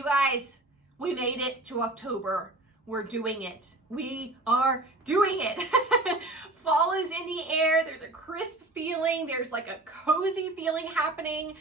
You guys, we made it to October. We're doing it. We are doing it. Fall is in the air. There's a crisp feeling. There's like a cozy feeling happening.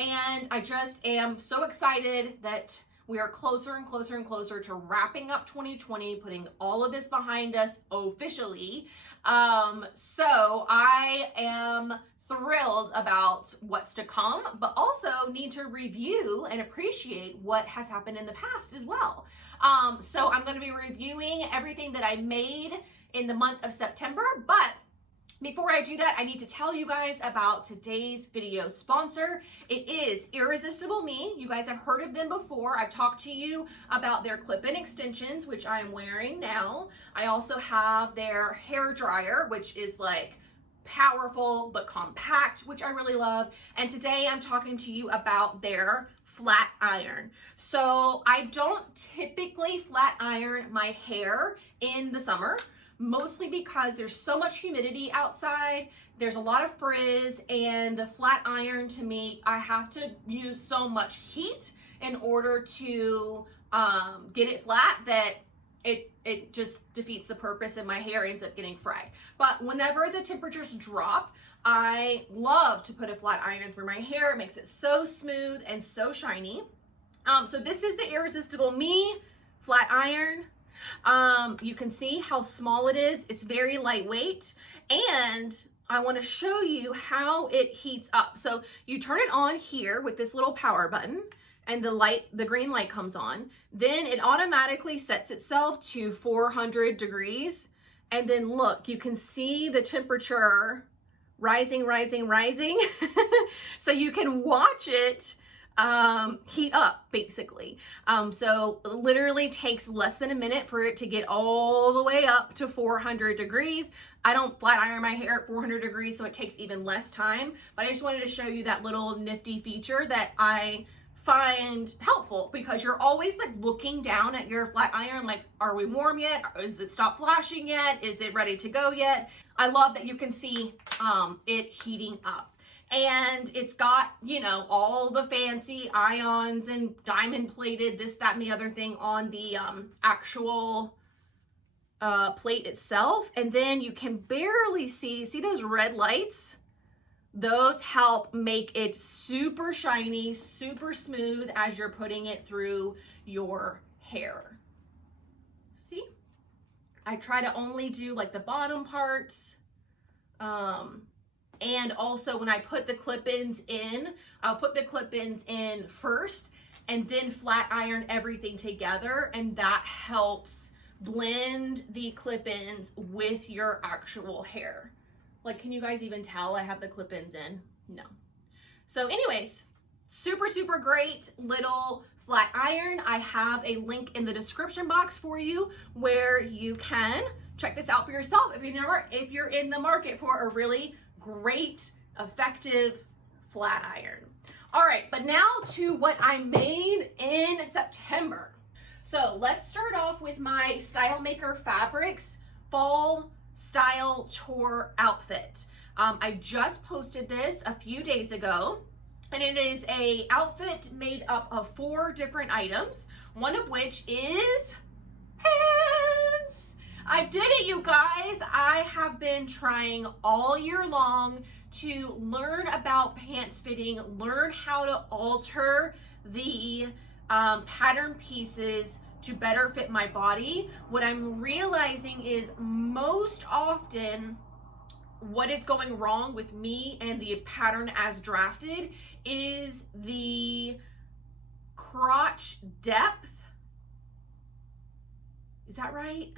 And I just am so excited that we are closer and closer and closer to wrapping up 2020, putting all of this behind us officially. So I am thrilled about what's to come, but also need to review and appreciate what has happened in the past as well. So I'm going to be reviewing everything that I made in the month of September, but before I do that, I need to tell you guys about today's video sponsor. It is Irresistible Me. You guys have heard of them before. I've talked to you about their clip-in extensions, which I am wearing now. I also have their hair dryer, which is like powerful but compact, which I really love. And today I'm talking to you about their flat iron. So I don't typically flat iron my hair in the summer, mostly because there's so much humidity outside, there's a lot of frizz, and the flat iron, to me, I have to use so much heat in order to get it flat that it just defeats the purpose and my hair ends up getting fried. But whenever the temperatures drop, I love to put a flat iron through my hair. It makes it so smooth and so shiny. So this is the Irresistible Me flat iron. You can see how small it is. It's very lightweight, and I want to show you how it heats up. So you turn it on here with this little power button, and the green light comes on. Then it automatically sets itself to 400 degrees. And then look, you can see the temperature rising. So you can watch it heat up, basically. So it literally takes less than a minute for it to get all the way up to 400 degrees. I don't flat iron my hair at 400 degrees, so it takes even less time. But I just wanted to show you that little nifty feature that I find helpful, because you're always like looking down at your flat iron, like, are we warm yet? Is it stopped flashing yet? Is it ready to go yet? I love that you can see it heating up. And it's got, you know, all the fancy ions and diamond plated this, that, and the other thing on the actual plate itself. And then you can barely see those red lights? Those help make it super shiny, super smooth as you're putting it through your hair. See? I try to only do like the bottom parts. And also when I put the clip-ins in, I'll put the clip-ins in first and then flat iron everything together, and that helps blend the clip-ins with your actual hair. Like, can you guys even tell I have the clip-ins in? No. So anyways, super, super great little flat iron. I have a link in the description box for you where you can check this out for yourself if you're in the market for a really great, effective flat iron. All right, but now to what I made in September. So let's start off with my Style Maker Fabrics Fall Style Tour outfit. I just posted this a few days ago, and it is a outfit made up of 4 different items, one of which is pants. I did it, you guys. I have been trying all year long to learn about pants fitting, learn how to alter the pattern pieces to better fit my body. What I'm realizing is most often what is going wrong with me and the pattern as drafted is the crotch depth. Is that right?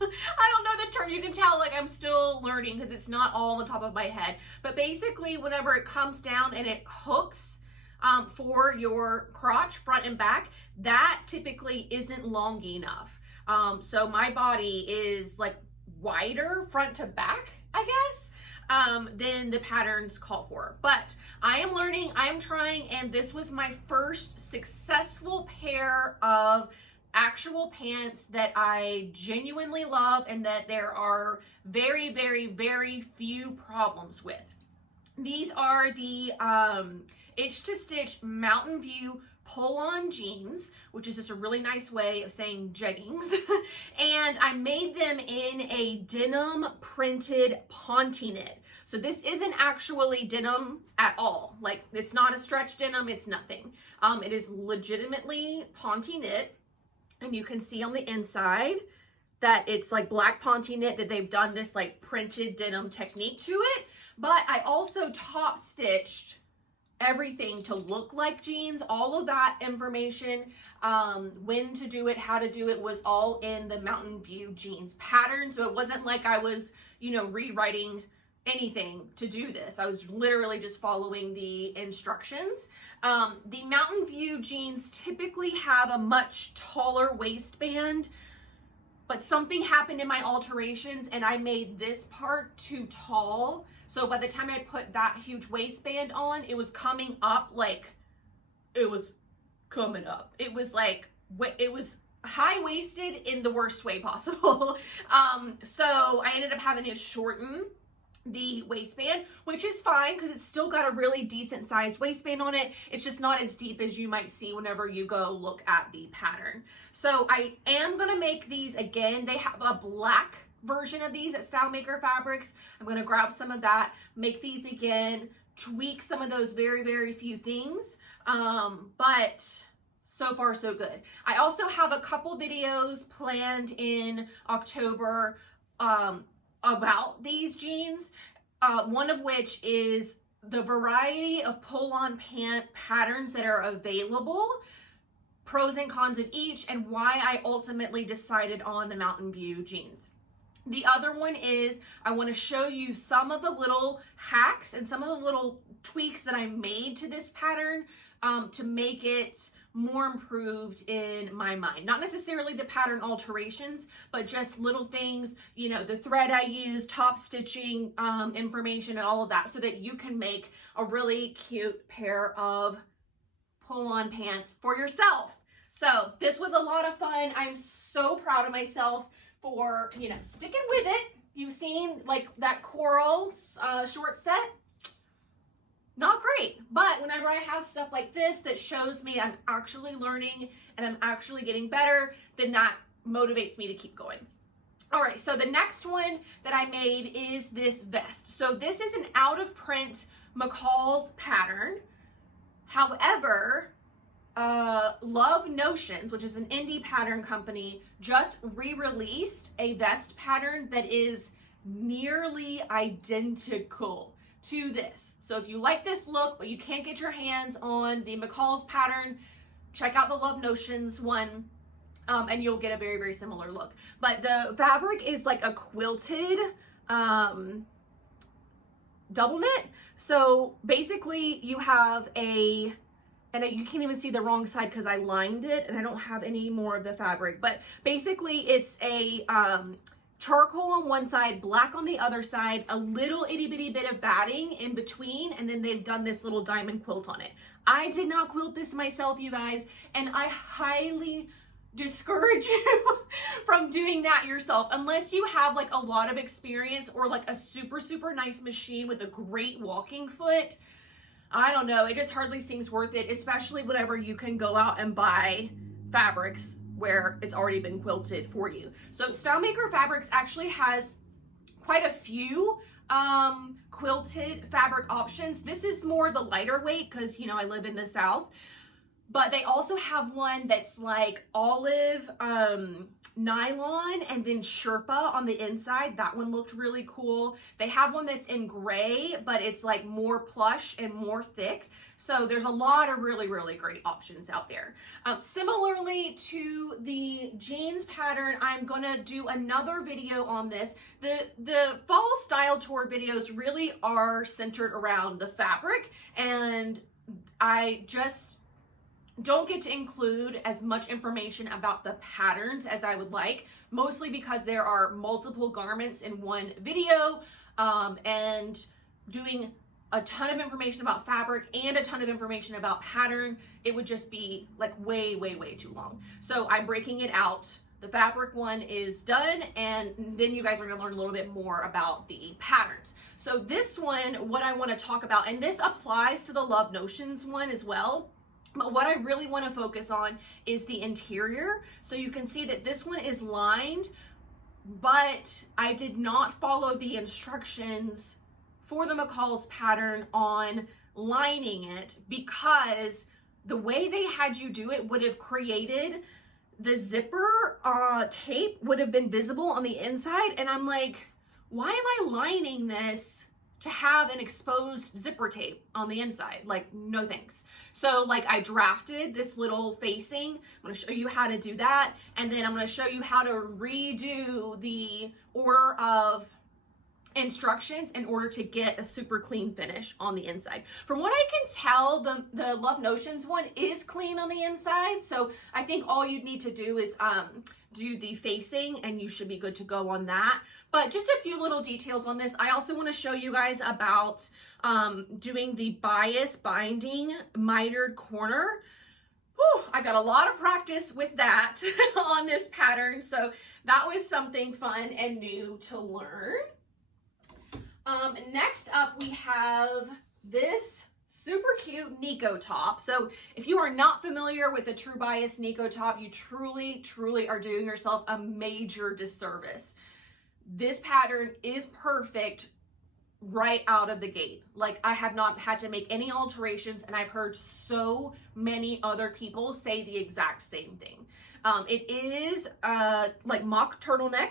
I don't know the term. You can tell like I'm still learning because it's not all on the top of my head. But basically whenever it comes down and it hooks for your crotch front and back, that typically isn't long enough. So my body is like wider front to back, I guess, than the patterns call for. But I am learning, I am trying, and this was my first successful pair of actual pants that I genuinely love and that there are very, very, very few problems with. These are the Itch to Stitch Mountain View pull-on jeans, which is just a really nice way of saying jeggings. And I made them in a denim printed ponte knit. So this isn't actually denim at all. Like, it's not a stretch denim, it's nothing. It is legitimately ponte knit. And you can see on the inside that it's like black ponte knit, that they've done this like printed denim technique to it. But I also top stitched everything to look like jeans. All of that information, when to do it, how to do it, was all in the Mountain View jeans pattern. So it wasn't like I was, you know, rewriting anything to do this. I was literally just following the instructions. The Mountain View jeans typically have a much taller waistband, but something happened in my alterations and I made this part too tall. So by the time I put that huge waistband on, it was coming up like, it was coming up. It was like, it was high-waisted in the worst way possible. So I ended up having to shorten the waistband, which is fine because it's still got a really decent sized waistband on it. It's just not as deep as you might see whenever you go look at the pattern. So I am gonna make these again. They have a black version of these at Style Maker Fabrics. I'm gonna grab some of that, make these again, tweak some of those very, very few things. But so far so good. I also have a couple videos planned in October about these jeans, one of which is the variety of pull-on pant patterns that are available, pros and cons of each, and why I ultimately decided on the Mountain View jeans. The other one is I want to show you some of the little hacks and some of the little tweaks that I made to this pattern to make it more improved in my mind. Not necessarily the pattern alterations, but just little things, you know, the thread I use, top stitching information and all of that, so that you can make a really cute pair of pull-on pants for yourself. So this was a lot of fun. I'm so proud of myself for, you know, sticking with it. You've seen like that coral short set. Not great, but whenever I have stuff like this that shows me I'm actually learning and I'm actually getting better, then that motivates me to keep going. All right, so the next one that I made is this vest. So this is an out of print McCall's pattern. However, Love Notions, which is an indie pattern company, just re-released a vest pattern that is nearly identical to this. So if you like this look, but you can't get your hands on the McCall's pattern, check out the Love Notions one, and you'll get a very, very similar look. But the fabric is like a quilted double knit. So basically you have you can't even see the wrong side because I lined it and I don't have any more of the fabric, but basically it's a charcoal on one side, black on the other side, a little itty bitty bit of batting in between, and then they've done this little diamond quilt on it. I did not quilt this myself, you guys, and I highly discourage you from doing that yourself unless you have like a lot of experience or like a super, super nice machine with a great walking foot. I don't know, it just hardly seems worth it, especially whenever you can go out and buy fabrics where it's already been quilted for you. So Style Maker Fabrics actually has quite a few quilted fabric options. This is more the lighter weight because, you know, I live in the South. But they also have one that's like olive nylon and then Sherpa on the inside. That one looked really cool. They have one that's in gray, but it's like more plush and more thick. So there's a lot of really, really great options out there. Similarly to the jeans pattern, I'm gonna do another video on this. The fall style tour videos really are centered around the fabric, and I just don't get to include as much information about the patterns as I would like, mostly because there are multiple garments in one video, and doing a ton of information about fabric and a ton of information about pattern, it would just be like way, way, way too long. So I'm breaking it out. The fabric one is done, and then you guys are gonna learn a little bit more about the patterns. So this one, what I wanna talk about, and this applies to the Love Notions one as well, But what I really want to focus on is the interior. So you can see that this one is lined, but I did not follow the instructions for the McCall's pattern on lining it, because the way they had you do it would have created the zipper tape would have been visible on the inside. And I'm like, why am I lining this to have an exposed zipper tape on the inside? Like, no thanks. So like I drafted this little facing. I'm going to show you how to do that. And then I'm going to show you how to redo the order of instructions in order to get a super clean finish on the inside. From what I can tell, the Love Notions one is clean on the inside. So I think all you'd need to do is do the facing and you should be good to go on that. But just a few little details on this. I also want to show you guys about doing the bias binding mitered corner. Whew, I got a lot of practice with that on this pattern. So that was something fun and new to learn. Next up, we have this super cute Nico top. So if you are not familiar with the True Bias Nico top, you truly, truly are doing yourself a major disservice. This pattern is perfect right out of the gate. Like, I have not had to make any alterations, and I've heard so many other people say the exact same thing. It is like mock turtleneck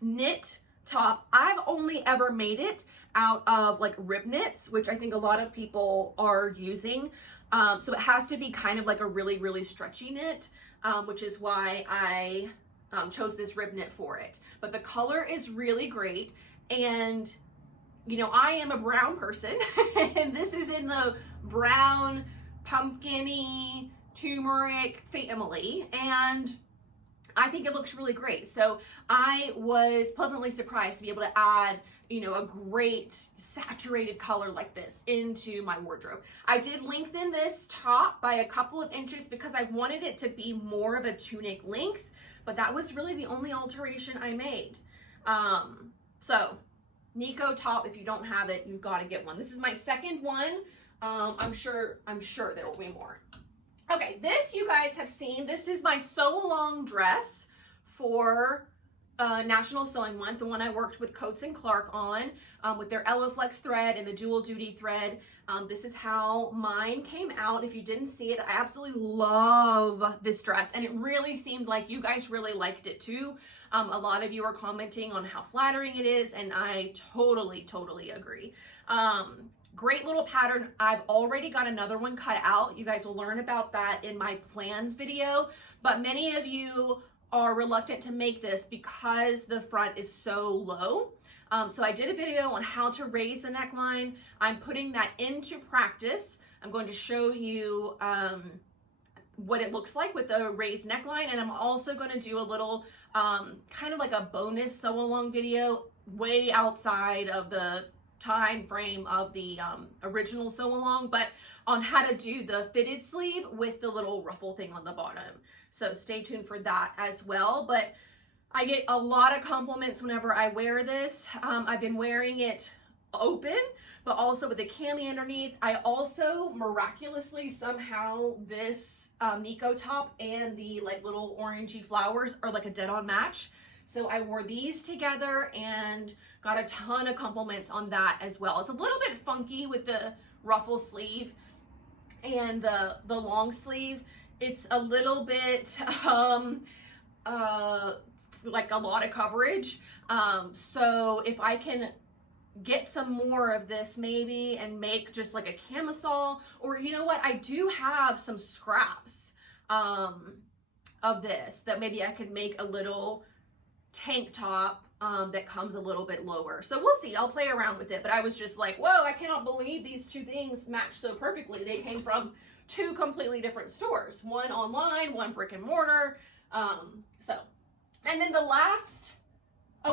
knit top. I've only ever made it out of like rib knits, which I think a lot of people are using. So it has to be kind of like a really, really stretchy knit, which is why I chose this rib knit for it. But the color is really great. And, you know, I am a brown person and this is in the brown, pumpkin-y, turmeric family. And I think it looks really great. So I was pleasantly surprised to be able to add, you know, a great saturated color like this into my wardrobe. I did lengthen this top by a couple of inches because I wanted it to be more of a tunic length, but that was really the only alteration I made. So Nico top, if you don't have it, you've got to get one. This is my second one. I'm sure there will be more. Okay, this you guys have seen. This is my sew along dress for National Sewing Month, the one I worked with Coats and Clark on with their EllaFlex thread and the dual duty thread. This is how mine came out. If you didn't see it, I absolutely love this dress, and it really seemed like you guys really liked it too. A lot of you are commenting on how flattering it is, and I totally, totally agree. Great little pattern. I've already got another one cut out. You guys will learn about that in my plans video, but many of you are reluctant to make this because the front is so low. So I did a video on how to raise the neckline. I'm putting that into practice. I'm going to show you what it looks like with the raised neckline, and I'm also going to do a little kind of like a bonus sew along video way outside of the time frame of the original sew along, but on how to do the fitted sleeve with the little ruffle thing on the bottom. So stay tuned for that as well. But I get a lot of compliments whenever I wear this. I've been wearing it open, but also with the cami underneath. I also miraculously somehow this Nico top and the like little orangey flowers are like a dead-on match. So I wore these together and got a ton of compliments on that as well. It's a little bit funky with the ruffle sleeve and the long sleeve. It's a little bit like a lot of coverage. So if I can get some more of this maybe and make just like a camisole, or you know what, I do have some scraps of this that maybe I could make a little tank top that comes a little bit lower. So we'll see. I'll play around with it. But I was just like, whoa, I cannot believe these two things match so perfectly. They came from two completely different stores. One online, one brick and mortar. And then the last, I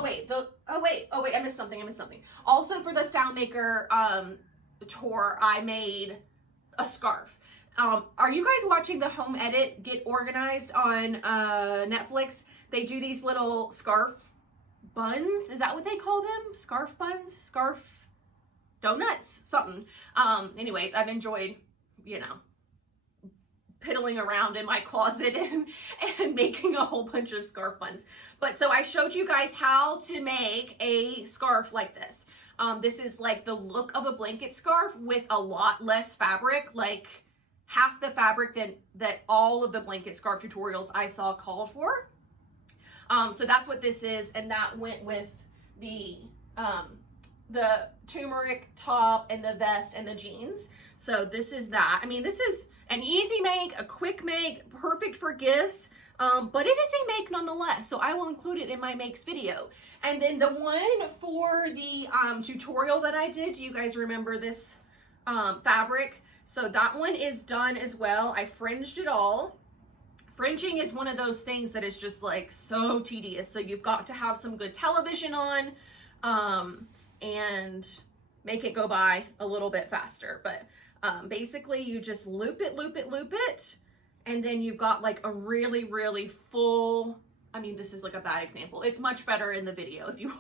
missed something. Also for the Style Maker tour, I made a scarf. Are you guys watching the Home Edit Get Organized on Netflix? They do these little scarf buns. Is that what they call them? Scarf buns? Scarf donuts? Something. Anyways, I've enjoyed, you know, piddling around in my closet and making a whole bunch of scarf buns. But so I showed you guys how to make a scarf like this. This is like the look of a blanket scarf with a lot less fabric, like half the fabric that all of the blanket scarf tutorials I saw called for. So that's what this is, and that went with the turmeric top and the vest and the jeans. So this is that. I mean, this is an easy make, a quick make, perfect for gifts, but it is a make nonetheless. So I will include it in my makes video. And then the one for the tutorial that I did, do you guys remember this fabric? So that one is done as well. I fringed it all. Fringing is one of those things that is just like so tedious. So you've got to have some good television on and make it go by a little bit faster. But basically you just loop it, and then you've got like a really, really full, I mean, this is like a bad example. It's much better in the video if you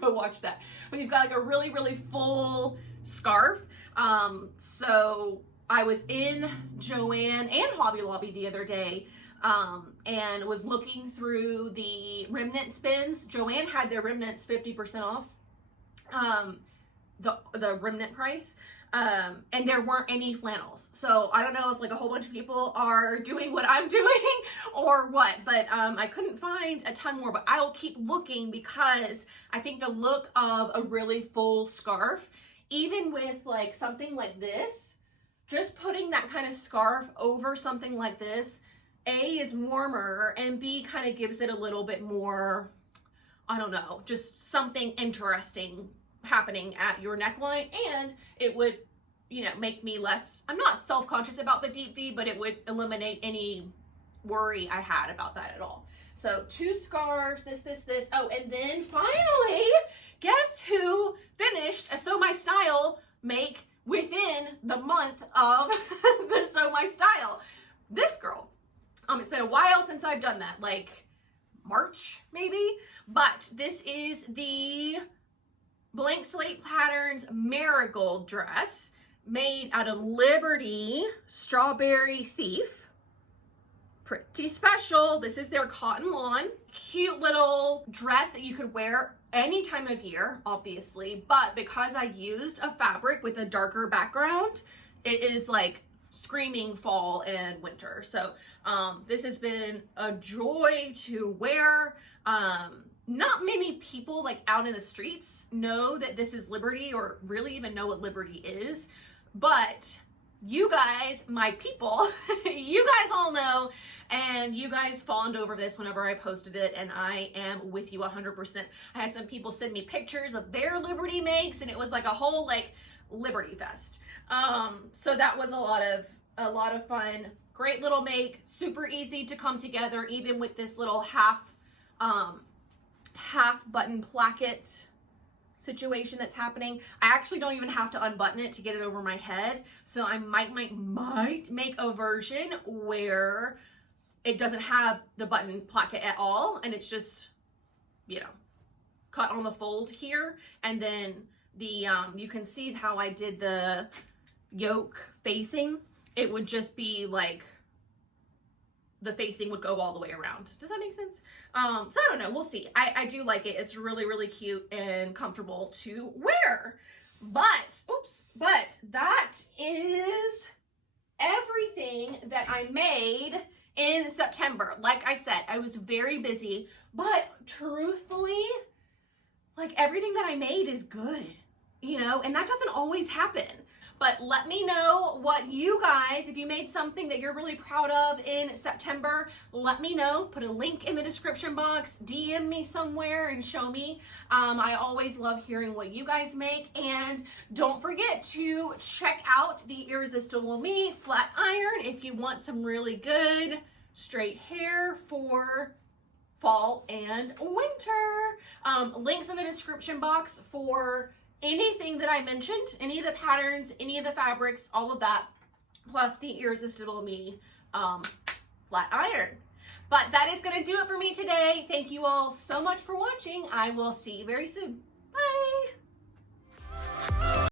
go watch that. But you've got like a really, really full scarf. So I was in Joann and Hobby Lobby the other day and was looking through the remnant spins. Joann had their remnants 50% off, the remnant price. And there weren't any flannels. So I don't know if like a whole bunch of people are doing what I'm doing or what, but I couldn't find a ton more, but I will keep looking because I think the look of a really full scarf, even with like something like this, just putting that kind of scarf over something like this, A, is warmer, and B, kind of gives it a little bit more, I don't know, just something interesting happening at your neckline, and it would, you know, make me less, I'm not self-conscious about the deep V, but it would eliminate any worry I had about that at all. So 2 scarves, this. Oh, and then finally, guess who finished a Sew My Style make within the month of the Sew My Style? This girl. It's been a while since I've done that, like March maybe, but this is the Blank Slate Patterns Marigold dress made out of Liberty Strawberry Thief. Pretty special. This is their cotton lawn. Cute little dress that you could wear any time of year, obviously, but because I used a fabric with a darker background, it is like screaming fall and winter. So this has been a joy to wear. Not many people like out in the streets know that this is Liberty or really even know what Liberty is, but you guys, my people, you guys all know, and you guys fawned over this whenever I posted it, and I am with you 100%. I had some people send me pictures of their Liberty makes, and it was like a whole like Liberty fest. So that was a lot of fun. Great little make, super easy to come together, even with this little half button placket situation that's happening. I actually don't even have to unbutton it to get it over my head. So I might make a version where it doesn't have the button placket at all, and it's just, you know, cut on the fold here. And then the, you can see how I did the yoke facing. It would just be like, the facing would go all the way around. Does that make sense? So I don't know, we'll see. I do like it. It's really, really cute and comfortable to wear. But that is everything that I made in September. Like I said, I was very busy, but truthfully, like everything that I made is good, you know, and that doesn't always happen. But let me know what you guys, if you made something that you're really proud of in September, let me know. Put a link in the description box, DM me somewhere and show me. I always love hearing what you guys make. And don't forget to check out the Irresistible Me flat iron if you want some really good straight hair for fall and winter. Links in the description box for anything that I mentioned, any of the patterns, any of the fabrics, all of that, plus the Irresistible Me flat iron. But that is going to do it for me today. Thank you all so much for watching. I will see you very soon. Bye.